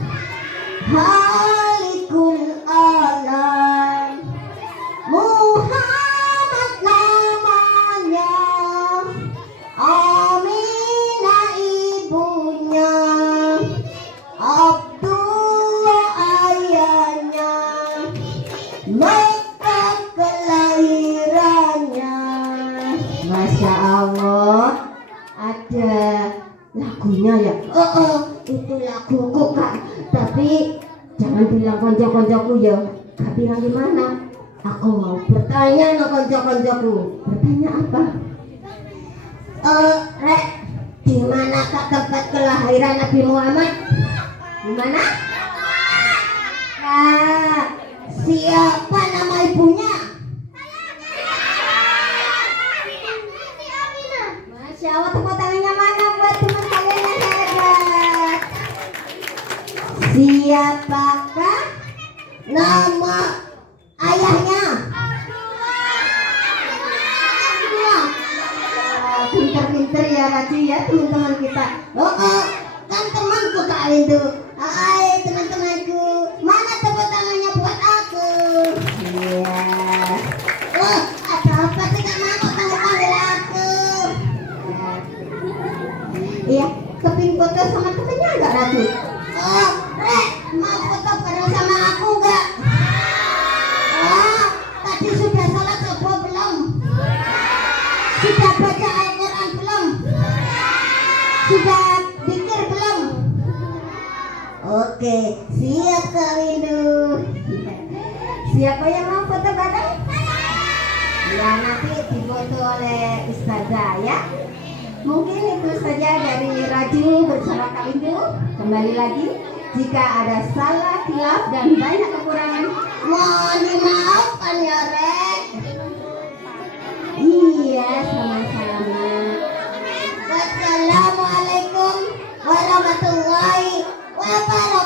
Halikul Alam. Muhammad namanya, Aminah ibunya, Abdullah ayahnya, Mekah kelahirannya. Masya Allah, ada lagunya ya. Itu laguku Kak. Tapi jangan bilang konco-koncoku ya. Gak bilang gimana? Aku mau bertanya no konco-koncoku. Bertanya apa? Rek, di manakah tempat kelahiran Nabi Muhammad? Di mana? Nah, siapa nama ibunya? Masya Allah, tepuk tangannya mana buat teman kalian yang hebat? Siapakah nama ayahnya? Pinter-pinter ya Raju ya teman-teman kita. Kan temanku Kak Windu. Hai teman-temanku, mana tepuk tangannya buat aku? Iya. Ada apa sih Kak Mama panggil aku? Iya, keping foto sama temennya enggak Raju? Rek, mau foto bareng sama aku enggak? Tadi sudah sholat subuh belum? Sudah baca Al-Quran belum? Sudah zikir belum? Oke, siap Kak Windu. Siapa yang mau foto bareng? Ya nanti difoto oleh Ustazah ya. Mungkin itu saja dari Raju bersama Kak Windu. Kembali lagi, jika ada salah, khilaf dan banyak kekurangan, mohon dimaafkan ya Rek. Iya, sama-sama. Wassalamualaikum warahmatullahi wabarakatuh.